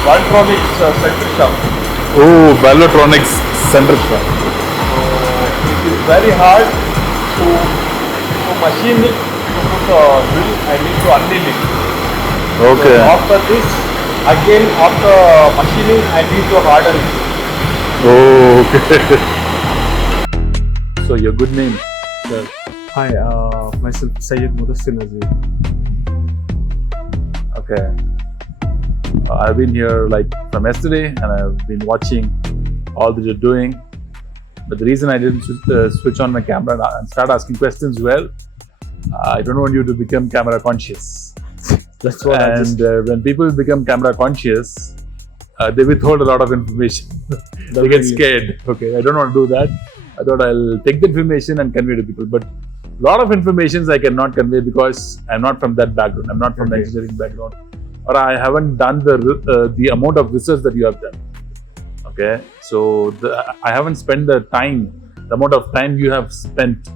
Valvetronic center shop. Oh, Valvetronic's center shop. It is very hard to machine it, to put a drill and need to anneal it. Okay. So after this, again after machining, I need to harden it. Oh, okay. So your good name, sir? Hi, myself Syed Mudassir Nazir. Okay. I've been here like from yesterday and I've been watching all that you're doing. But the reason I didn't switch on my camera and start asking questions, well, I don't want you to become camera conscious. That's what And when people become camera conscious, they withhold a lot of information. They get scared. Okay, I don't want to do that. I thought I'll take the information and convey to people. But a lot of informations I cannot convey because I'm not from that background. I'm not from the engineering background, or I haven't done the amount of research that you have done. Okay, so I haven't spent the amount of time you have spent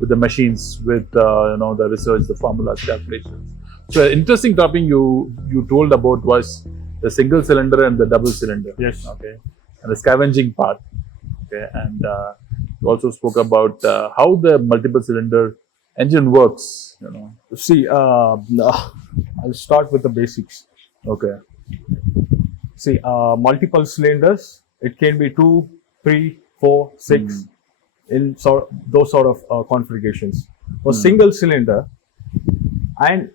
with the machines, with the research, the formulas, calculations. So an interesting topic you told about was the single cylinder and the double cylinder. Yes. Okay, and the scavenging part. Okay, and you also spoke about how the multiple cylinder engine works. See, I'll start with the basics. Okay. See, multiple cylinders, it can be 2, 3, 4, 6 in those sort of configurations. For single cylinder, and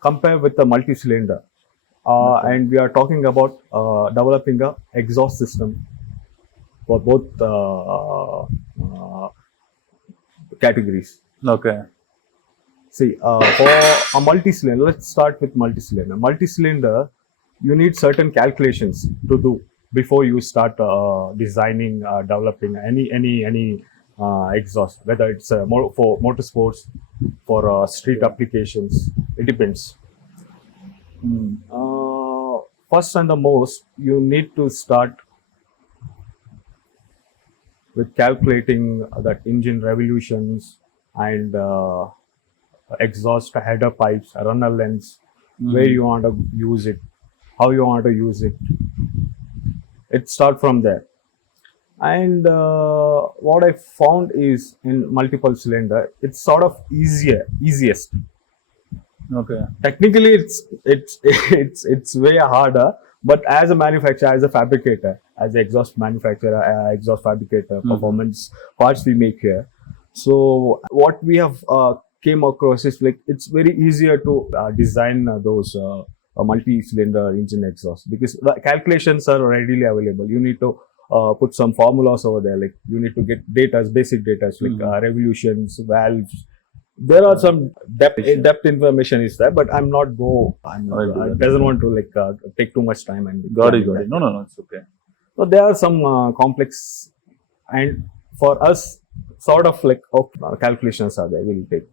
compare with the multi-cylinder, and we are talking about developing a exhaust system for both categories. Okay. See, for a multi-cylinder, let's start with multi-cylinder. Multi-cylinder, you need certain calculations to do before you start designing, developing any exhaust, whether it's for motorsports, for street applications. It depends. First and the most, you need to start with calculating that engine revolutions and exhaust header pipes, runner lengths, where you want to use it, how you want to use it. It starts from there. And what I found is in multiple cylinder, it's sort of easiest. Okay. Technically, it's way harder, but as a manufacturer, as a fabricator, as an exhaust manufacturer, exhaust fabricator, performance parts we make here. So what we have came across is like it's very easier to design those multi-cylinder engine exhaust because the calculations are readily available. You need to put some formulas over there, like you need to get data, basic data like revolutions, valves. There are some depth information is there, but I doesn't want to like take too much time and Got it. No, it's okay. So there are some complex, and for us, sort of like calculations are there we'll take.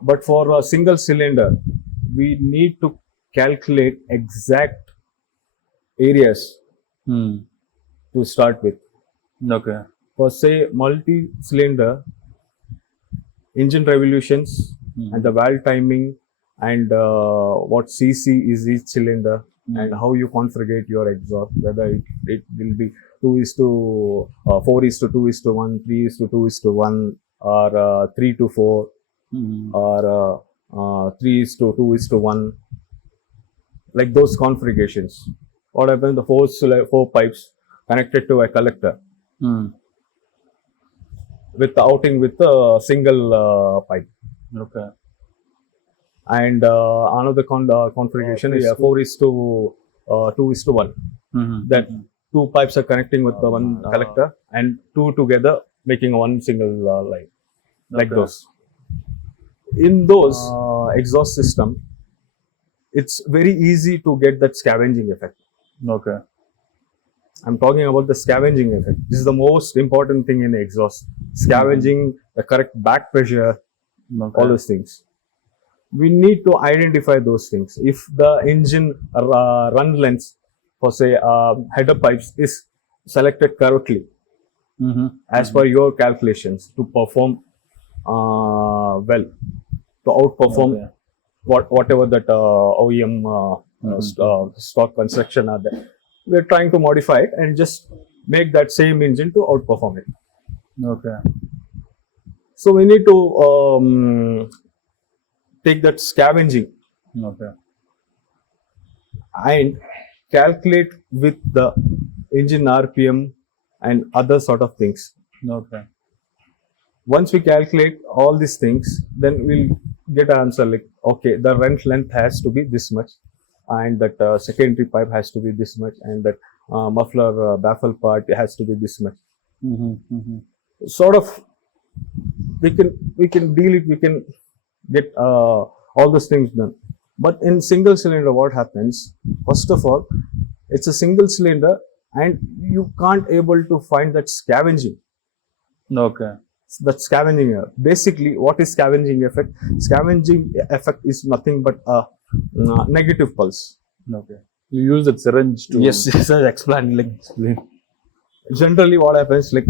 But for a single cylinder, we need to calculate exact areas to start with. Okay. For say multi-cylinder, engine revolutions and the valve timing and what cc is each cylinder and how you configure your exhaust, whether it will be 2:4:2:1, 3:2:1, or 3:4, or 3:2:1, like those configurations. What happens? The four pipes connected to a collector. With the outing with a single pipe. Okay. And another configuration is 4:2:1. That two pipes are connecting with the one collector and two together making one single line. Like those. In those exhaust system, it's very easy to get that scavenging effect. Okay. I'm talking about the scavenging effect. This is the most important thing in exhaust. Scavenging, the correct back pressure, all those things. We need to identify those things. If the engine run length for say header pipes is selected correctly as per your calculations to perform well, to outperform whatever that OEM stock construction are there. We're trying to modify it and just make that same engine to outperform it. Okay. So we need to take that scavenging Okay. and calculate with the engine RPM and other sort of things. Okay. Once we calculate all these things, then we'll get an answer like, okay, the vent length has to be this much, and that secondary pipe has to be this much, and that muffler baffle part has to be this much. Sort of, we can deal it. We can get all those things done. But in single cylinder, what happens? First of all, it's a single cylinder, and you can't able to find that scavenging. Okay. That scavenging error. Basically, what is scavenging effect? Scavenging effect is nothing but a negative pulse. Okay. You use the syringe to. Yes, I explained. Like, generally, what happens? Like,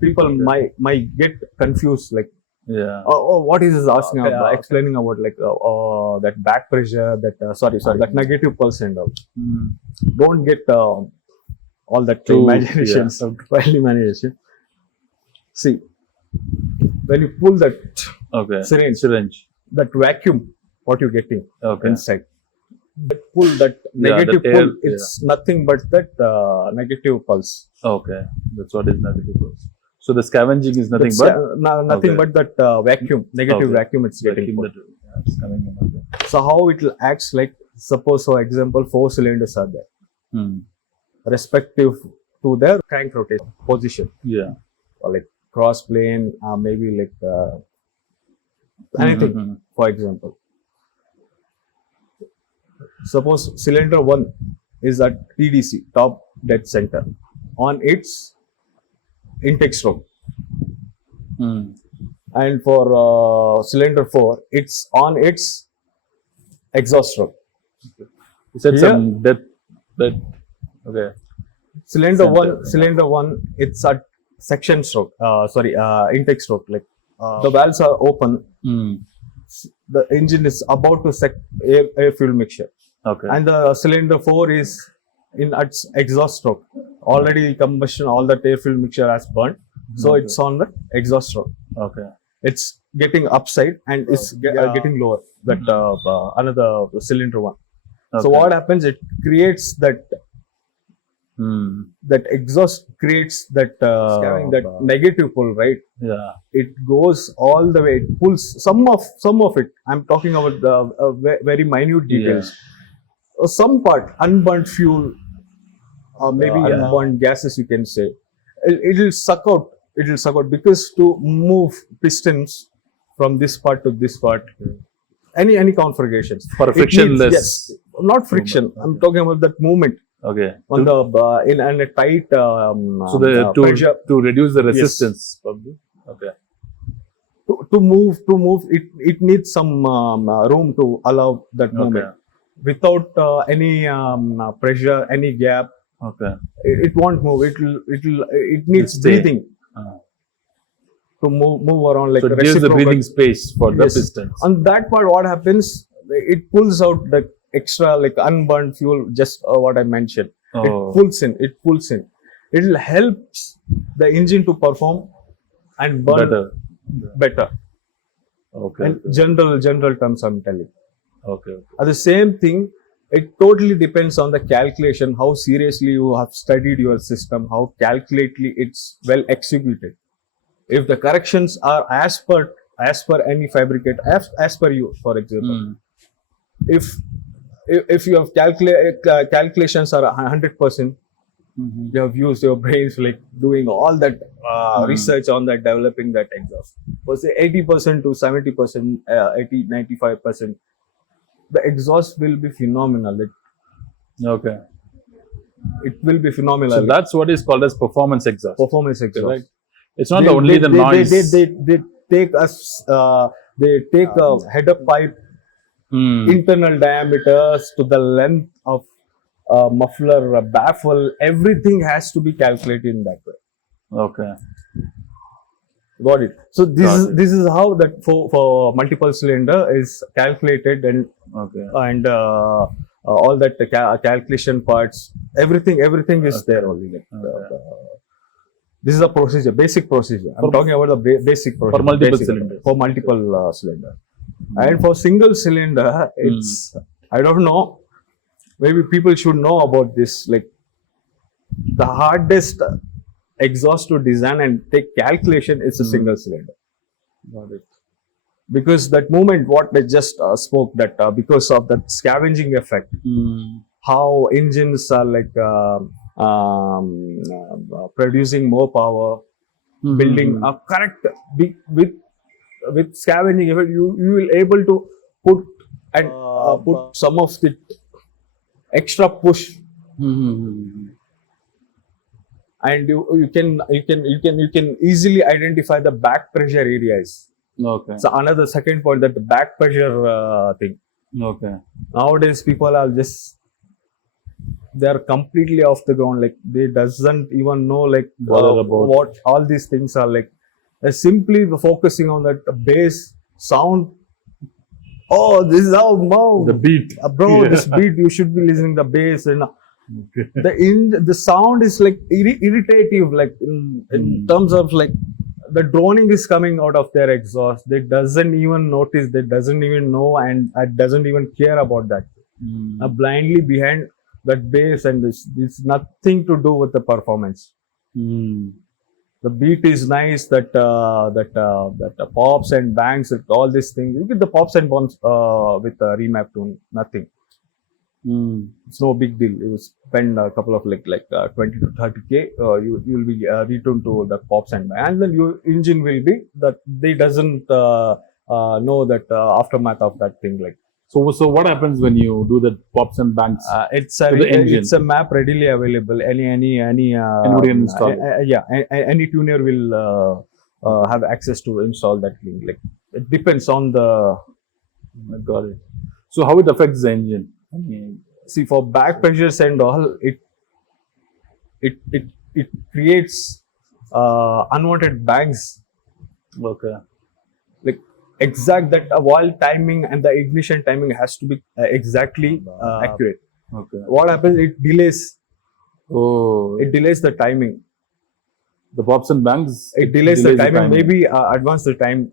people might get confused. Like, Yeah. what is this asking Okay, about? okay. Explaining about like that back pressure, that sorry, that negative pulse and all. Don't get all that Too- imaginations, wild imagination. See, when you pull that Okay. syringe, that vacuum, what you're getting Okay. inside, that pull, that Yeah, negative that air, pull, it's nothing but that negative pulse. Okay. That's what is negative pulse. So the scavenging is nothing That's, but nothing okay. but that vacuum, negative Okay. vacuum it's getting vacuum pulled. that it's coming in. Okay. So how it will acts like, suppose for example 4 cylinders are there, respective to their crank rotation position, Yeah. or like cross plane, maybe like anything. For example, suppose cylinder 1 is at TDC, top dead center, on its intake stroke, and for cylinder 4 it's on its exhaust stroke. You said Here- some depth. Okay. Cylinder Center, one it's at section stroke, intake stroke, like the valves are open, the engine is about to air fuel mixture, Okay. and the cylinder 4 is in its exhaust stroke, already combustion, all that air fuel mixture has burnt, so Okay. it's on the exhaust stroke, Okay. it's getting upside and it's getting lower, that another cylinder 1. So Okay. what happens, it creates that that exhaust creates that that negative pull, right? Yeah. It goes all the way, it pulls some of it. I'm talking about the very minute details. Some part unburnt fuel, or maybe unburnt gases, you can say, it will suck out. It will suck out, because to move pistons from this part to this part, any configurations For it frictionless. needs, yes, not friction. I'm talking about that movement Okay. on the in a tight So pressure. to reduce the resistance, probably. Okay. To move it needs some room to allow that movement. Okay. Without any pressure, any gap, Okay. it won't move. It needs stay. breathing to move around, like So it gives the reciprocal. breathing space for the Yes. pistons. On that part, what happens? It pulls out the extra, like unburned fuel. Just what I mentioned. Oh. It pulls in. It will help the engine to perform and burn better. Okay. And general terms, I'm telling. Okay. At the same thing, it totally depends on the calculation, how seriously you have studied your system, how calculatedly it's well executed. If the corrections are as per any fabricate, as per you, for example, if you have calculations are 100%, you have used your brains, like doing all that research on that, developing that exhaust. For say 80% to 70%, 80, 95%, the exhaust will be phenomenal. Okay. It will be phenomenal. So that's what is called as performance exhaust. Performance exhaust. Right? It's not only the noise. They take us. They take a header pipe internal diameters to the length of muffler, baffle. Everything has to be calculated in that way. Okay. Got it. So this is how that for multiple cylinder is calculated, and Okay. all that calculation parts, everything is there only. Like, this is a procedure, basic procedure. I'm talking about the basic procedure. For multiple cylinders. For multiple cylinder. And for single cylinder, it's, I don't know, maybe people should know about this. Like, the hardest exhaust to design and take calculation is a single cylinder. Got it. Because that moment, what I just spoke, that because of that scavenging effect, how engines are like producing more power, building a correct with scavenging effect, you will able to put and put some of the extra push, and you can easily identify the back pressure areas. Okay. So another second point, that the back pressure thing. Okay. Nowadays people are just, they are completely off the ground. Like, they doesn't even know like what all these things are like. They're simply focusing on that bass sound. Oh, this is how the beat, bro. This beat, you should be listening the bass, and the sound is like irritative. Like in terms of like, the droning is coming out of their exhaust. They doesn't even notice. They doesn't even know, and doesn't even care about that. Blindly behind that bass, and it's nothing to do with the performance. The beat is nice. That pops and bangs, all these things. You get the pops and bumps with the remap tune. Nothing. It's no big deal. You spend a couple of like 20 to 30K, you will be retuned to the pops and bangs, and then your engine will be that they doesn't know that aftermath of that thing. Like, so what happens when you do the pops and bangs? It's a map readily available. Anybody can install it. Any tuner will have access to install that thing. Like, it depends on the. Got it. So how it affects the engine? See, for back pressures and all, it creates unwanted bangs. Okay. Like, exact that valve timing and the ignition timing has to be exactly accurate. Okay. What happens? It delays. Oh. It delays the timing. The pops and bangs. It delays the timing. Maybe advance the time.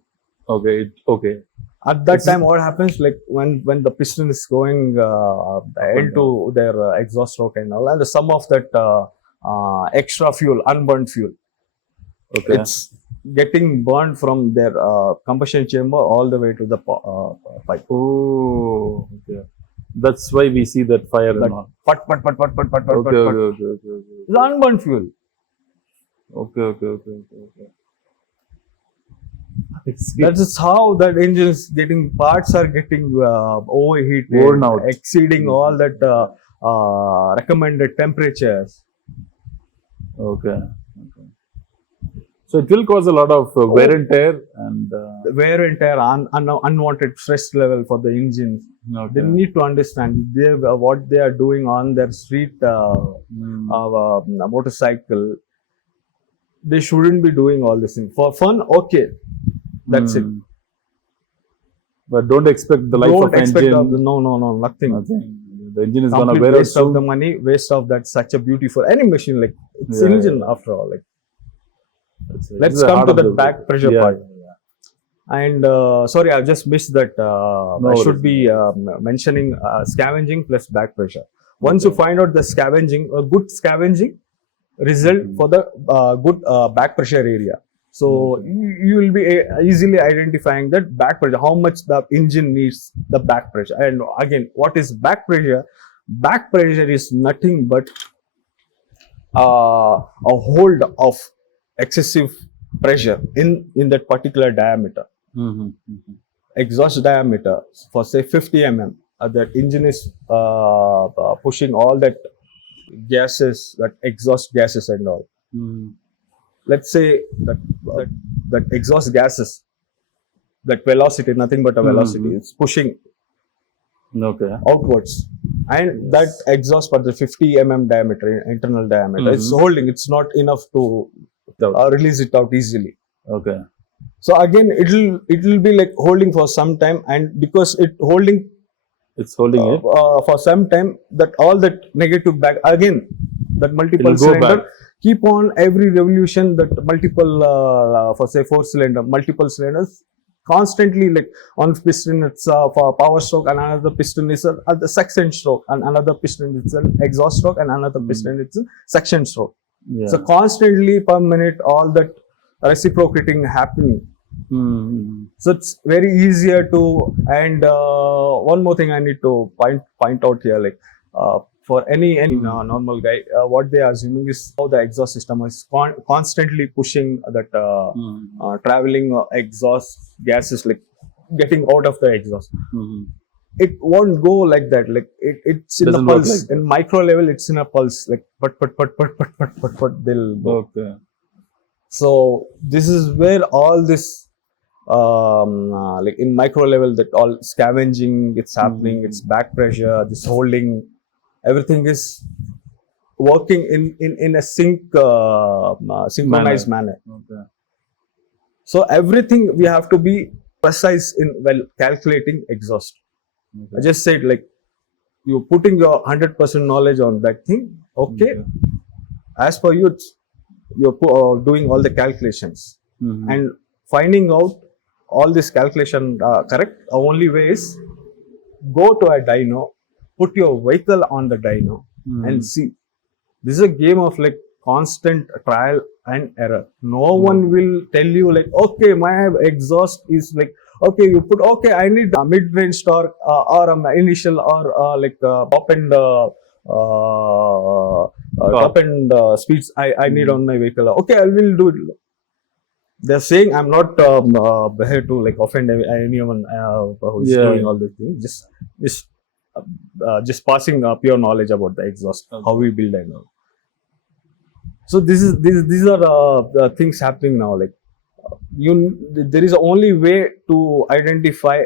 Okay. Okay. At that time, what happens, like when the piston is going into their exhaust stroke and all, and the sum of that extra fuel, unburned fuel, it's getting burned from their combustion chamber all the way to the pipe. Oh, okay. That's why we see that fire and all. Pat. Okay. It's unburned fuel. Okay. That is how that engines parts are getting overheated, worn out, exceeding all that recommended temperatures. Okay. So it will cause a lot of wear and tear and unwanted stress level for the engines. Okay. They need to understand what they are doing on their street motorcycle. They shouldn't be doing all this thing for fun. Okay. That's it. But don't expect the life of engine. No, nothing. The engine is gonna wear out waste of the money, waste of that such a beautiful any machine. Like, it's engine after all. Like, let's come to the back pressure part. And sorry, I just missed that. I should be mentioning scavenging plus back pressure. Once you find out the scavenging, a good scavenging result for the good back pressure area. So you will be easily identifying that back pressure, how much the engine needs the back pressure. And again, what is back pressure? Back pressure is nothing but a hold of excessive pressure in that particular diameter. Exhaust diameter for say 50 mm. That engine is pushing all that gases, that exhaust gases and all. Let's say that exhaust gases, that velocity, nothing but a velocity, it's pushing outwards, and that exhaust for the 50 mm diameter, internal diameter, it's holding. It's not enough to release it out easily. Okay. So again, it will be like holding for some time, and because it holding It's holding it. For some time, that all that negative back again, that multiple It'll go cylinder back. keep on every revolution, that multiple for say 4 cylinder, multiple cylinders constantly, like one piston it's for power stroke, and another piston is the suction stroke, and another piston is an exhaust stroke, and another piston is a suction stroke. Yeah. So constantly per minute all that reciprocating happening. So it's very easier to, and one more thing I need to point out here, like for any normal guy, what they are assuming is how the exhaust system is constantly pushing that traveling exhaust gases, like getting out of the exhaust. It won't go like that. Like it's in Doesn't the work pulse. like that. In micro level, it's in a pulse. Like but they'll go. Okay. So this is where all this like in micro level, that all scavenging it's happening, it's back pressure, this holding, everything is working in a synchronized manner. Okay. So everything we have to be precise in while calculating exhaust. Okay. I just said, like, you're putting your 100% knowledge on that thing. Okay. As per you, you're doing all the calculations and finding out all this calculation correct. The only way is go to a dyno, put your vehicle on the dyno and see. This is a game of like constant trial and error. No one will tell you like, okay, my exhaust is like, okay, you put, okay, I need a mid-range torque or an initial or like top end top end speeds I need on my vehicle. Okay, I will do it. They're saying I'm not here to like offend anyone who's doing all these things. Just passing pure knowledge about the exhaust, how we build and all. So these are the things happening now. Like there is only way to identify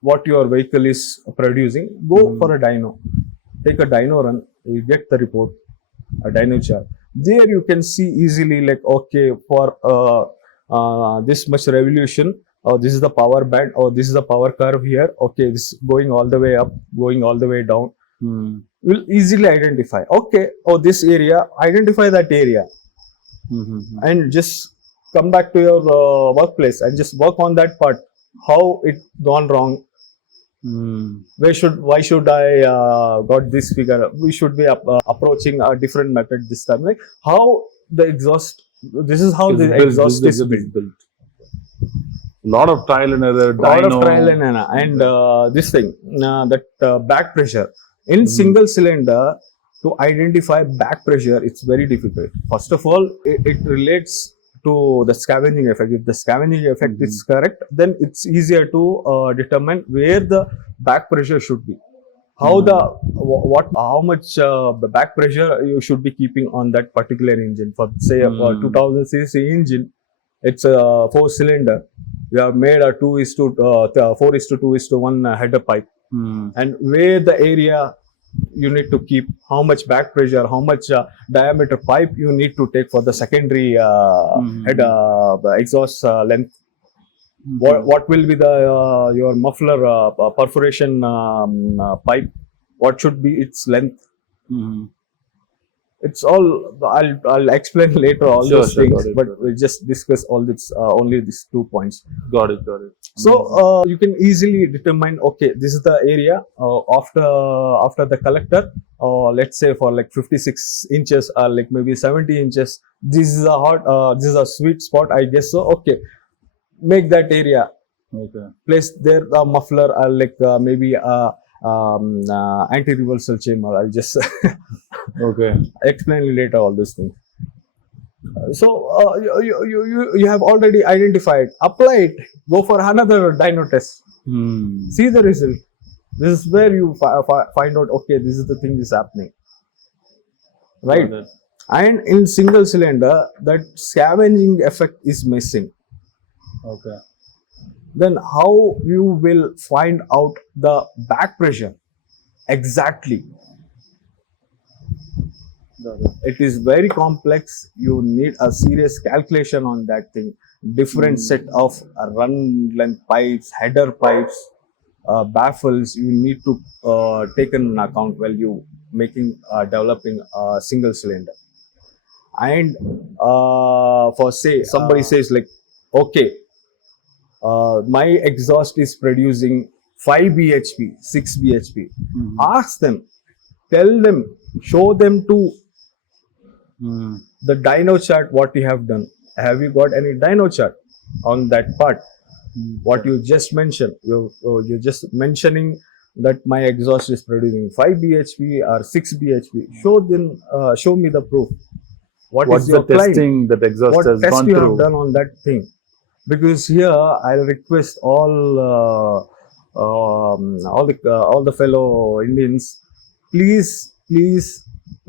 what your vehicle is producing. Go for a dyno. Take a dyno run. You get the report, a dyno chart. There you can see easily, like, okay, for this much revolution, this is the power band, or this is the power curve here. Okay, this is going all the way up, going all the way down. Will easily identify. Okay, oh, this area, identify that area, and just come back to your workplace and just work on that part. How it gone wrong? Why should I got this figure? We should be approaching a different method this time. Like how the exhaust. This is how the exhaust is built. Lot of trial and error. Lot of trial and error, and this thing, that back pressure in single cylinder. To identify back pressure, it's very difficult. First of all, it relates to the scavenging effect. If the scavenging effect is correct, then it's easier to determine where the back pressure should be. How how much the back pressure you should be keeping on that particular engine. For say a 2000 cc engine, it's a 4-cylinder. You have made a 4:2:1 header pipe, and where the area you need to keep, how much back pressure, how much diameter pipe you need to take for the secondary head exhaust length. What will be the your muffler perforation pipe? What should be its length? It's all I'll explain later all those things, but we'll just discuss all this only these 2 points. Got it. So you can easily determine, okay, this is the area after the collector, let's say for like 56 inches or like maybe 70 inches. This is this is a sweet spot, I guess. So okay, make that area. Okay. Place there the muffler, like maybe anti-reversal chamber. I'll just explain later all these things. So you have already identified. Apply it. Go for another dyno test. See the result. This is where you find out. Okay, this is the thing is happening. Right. And in single cylinder, that scavenging effect is missing. Okay. Then how you will find out the back pressure exactly? It is very complex. You need a serious calculation on that thing. Different set of run length pipes, header pipes, baffles you need to take in account while you developing a single cylinder. And for say somebody says like, okay, my exhaust is producing 5 bhp, 6 bhp. Ask them, tell them, show them to the dyno chart what you have done. Have you got any dyno chart on that part? What you just mentioned, you're just mentioning that my exhaust is producing 5 bhp or 6 bhp. Show them, show me the proof. What's the testing that exhaust what has test gone you through? have done on that thing? Because here I'll request all the fellow Indians, please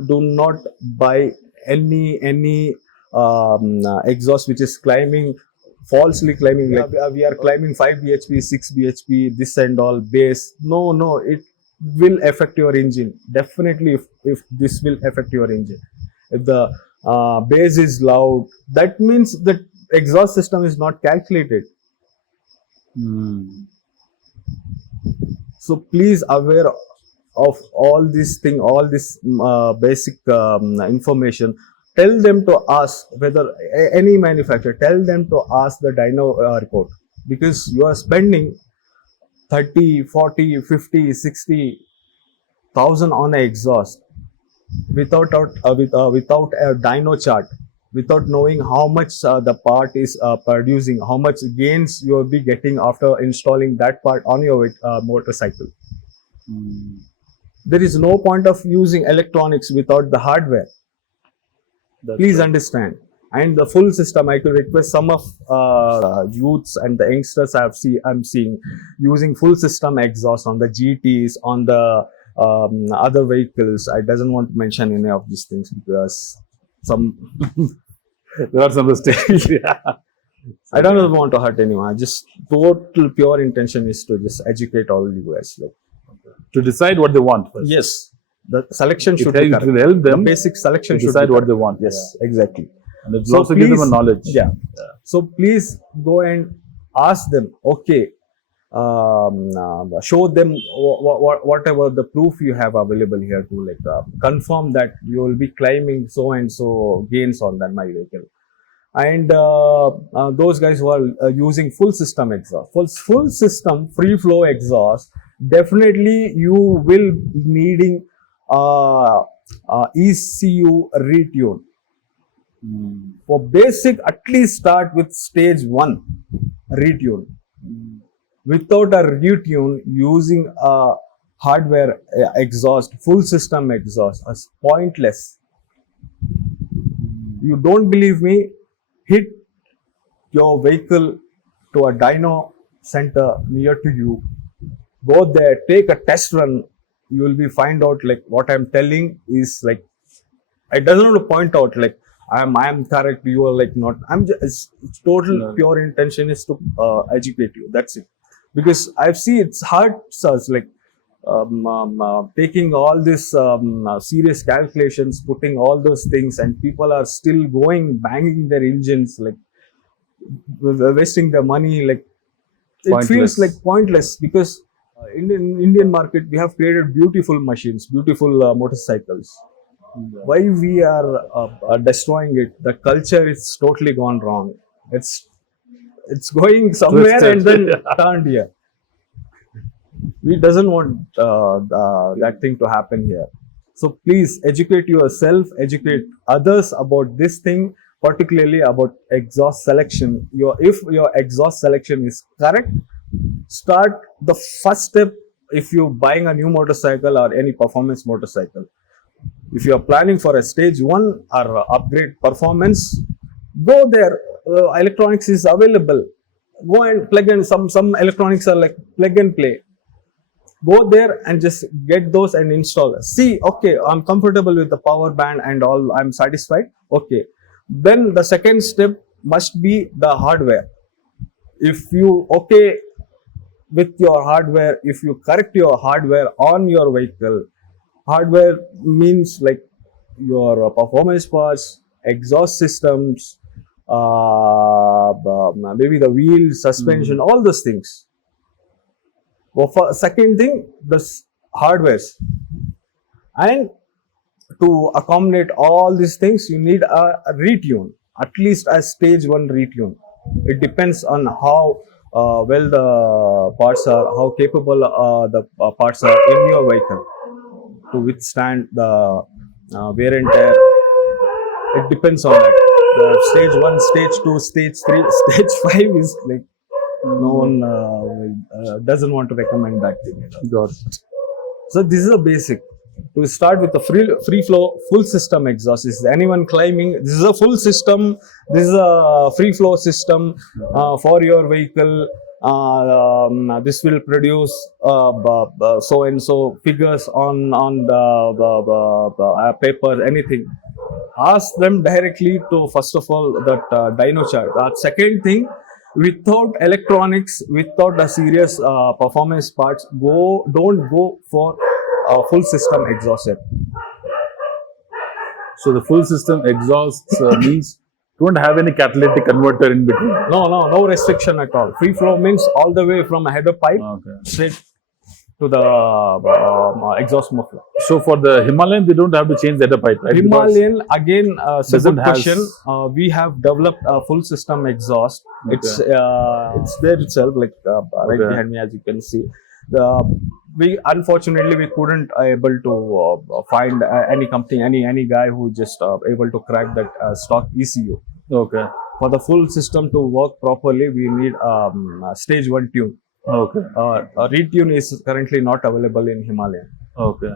do not buy any exhaust which is falsely claiming like we are climbing 5 bhp, 6 bhp, this and all base. No, it will affect your engine definitely. If this will affect your engine, if the bass is loud, that means that exhaust system is not calculated. So please aware of all this thing, all this basic information. Tell them to ask whether any manufacturer, tell them to ask the dyno report, because you are spending 30, 40, 50, 60,000 on an exhaust without a dyno chart, without knowing how much the part is producing, how much gains you will be getting after installing that part on your motorcycle. There is no point of using electronics without the hardware. Please understand. And the full system, I could request some of youths and the youngsters I'm seeing using full system exhaust on the GTs, on the other vehicles. I doesn't want to mention any of these things because some There are some mistakes. Yeah. I don't want to hurt anyone. Just total pure intention is to just educate all you guys. Like, To decide what they want first. yes, the selection should It will help them. The basic selection to should decide be what correct. they want. Yes, exactly. And it will So also give them a please- knowledge. Yeah. So please go and ask them. Okay, show them whatever the proof you have available here to like confirm that you will be claiming so and so gains on that my vehicle. And those guys who are using full system exhaust, full system free flow exhaust, definitely you will needing ECU retune. For basic, at least start with stage 1 retune. Without a retune, using a hardware exhaust, full system exhaust is pointless. You don't believe me? Hit your vehicle to a dyno center near to you. Go there, take a test run. You will be find out like what I'm telling is like, I doesn't want to point out like I am correct, you are like not. I'm just, it's total pure intention is to educate you. That's it. Because I've seen it's hard, us like taking all this serious calculations, putting all those things, and people are still going banging their engines, like wasting their money. Like it feels like pointless because in the Indian market we have created beautiful machines, beautiful motorcycles. Why we are destroying it? The culture is totally gone wrong. It's going somewhere and then turned here. We doesn't want that thing to happen here. So please educate yourself, educate others about this thing, particularly about exhaust selection. If your exhaust selection is correct, start the first step. If you're buying a new motorcycle or any performance motorcycle, if you are planning for a stage 1 or upgrade performance, go there. Electronics is available. Go and plug in. Some electronics are like plug and play. Go there and just get those and install. See, okay, I'm comfortable with the power band and all. I'm satisfied. Okay. Then the second step must be the hardware. If you okay with your hardware, if you correct your hardware on your vehicle, hardware means like your performance parts, exhaust systems, maybe the wheel, suspension, all those things. Well, for second thing, the hardwares, and to accommodate all these things, you need a retune, at least a stage 1 retune. It depends on how well the parts are, how capable the parts are in your vehicle to withstand the wear and tear. It depends on that. The stage 1, stage 2, stage 3, stage 5 is like no one doesn't want to recommend that thing. Got it. So this is a basic. To start with the free flow full system exhaust. Is anyone claiming this is a full system? This is a free flow system for your vehicle. This will produce so and so figures on the paper, anything. Ask them directly to first of all that dyno chart. Second thing, without electronics, without the serious performance parts, don't go for full system exhaust yet. So the full system exhaust means don't have any catalytic converter in between. No restriction at all. Free flow means all the way from a header pipe straight to the exhaust muffler. So for the Himalayan, they don't have to change the header pipe, right? Himalayan, again, it's a good question. Has- We have developed a full system exhaust. Okay. It's there itself, like right Okay. behind me, as you can see. We unfortunately we couldn't able to find any company, any guy who just able to crack that stock ECU. Okay. For the full system to work properly, we need stage 1 tune. Okay. A retune is currently not available in Himalayan. Okay.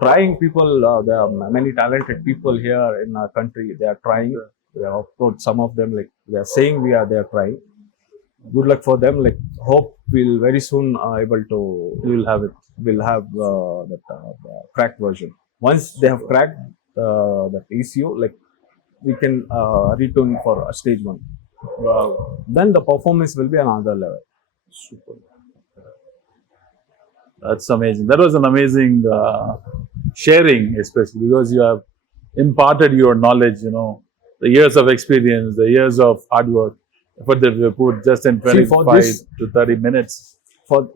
Trying people, there are many talented people here in our country. They are trying. They have approached some of them, like they are saying they are trying. Good luck for them. Like hope we'll very soon able to. You will have it. We'll have that cracked version. Once they have cracked that ECU, like we can retune for stage 1. Then the performance will be another level. Super. That's amazing. That was an amazing sharing, especially because you have imparted your knowledge, the years of experience, the years of hard work, effort that we put just in 25 to 30 minutes. For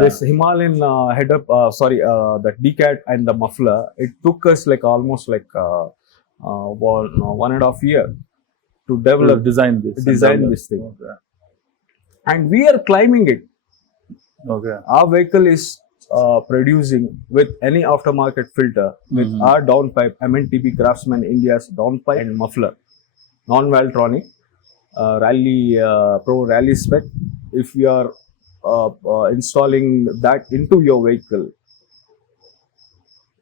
this Himalayan that decat and the muffler, it took us like almost like 1.5 years to develop, design this thing. Okay. And we are climbing it. Okay. Our vehicle is producing with any aftermarket filter with our downpipe, MNTB Craftsman India's downpipe and muffler, non-Valvetronic, Rally Pro Rally spec. If you are installing that into your vehicle,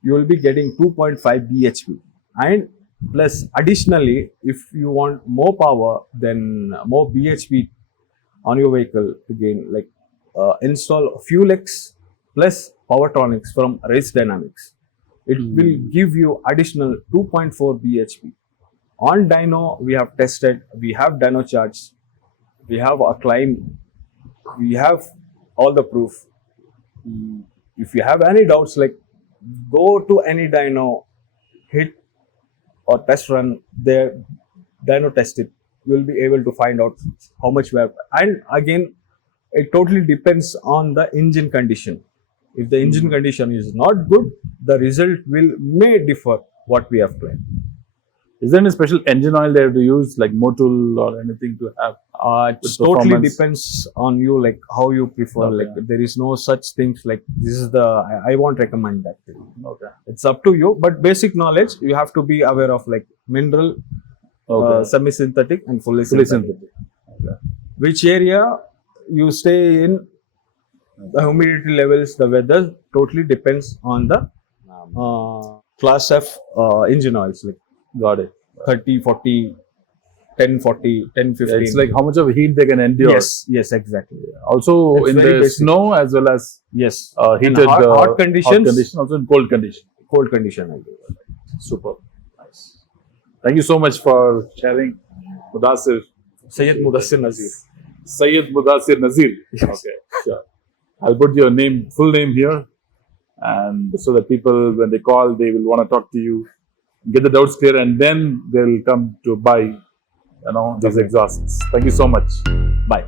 you will be getting 2.5 bhp, and plus additionally, if you want more power, then more bhp on your vehicle to gain, like install FuelX plus Powertronics from Race Dynamics. It will give you additional 2.4 bhp. On dyno, we have tested, we have dyno charts, we have a climb, we have all the proof. If you have any doubts, like go to any dyno, hit or test run there, dyno test it. You will be able to find out how much we have. And again, it totally depends on the engine condition. If the engine condition is not good, the result may differ what we have planned. Is there any special engine oil they have to use, like Motul or anything to have? It totally depends on you, like how you prefer. Okay. Like there is no such things like this is the. I won't recommend that thing. Okay. It's up to you. But basic knowledge, you have to be aware of like mineral, semi-synthetic, and fully synthetic. Okay. Which area you stay in, the humidity levels, the weather, totally depends on the class F engine oils. Like Got it. 30, 40, 10, 40, 10, 15. It's like how much of heat they can endure. Yes, exactly. Also It's in very the basic. snow as well as Yes. heated In hot conditions, also in cold condition. cold condition. I do. Super. Nice. Thank you so much for sharing, Mudassir. Sayyid Mudassir Nazir. Sayyid Mudassir Nazir. Okay, sure. I'll put your full name here, and so that people, when they call, they will want to talk to you, get the doubts clear, and then they'll come to buy, these exhausts. Thank you so much. Bye.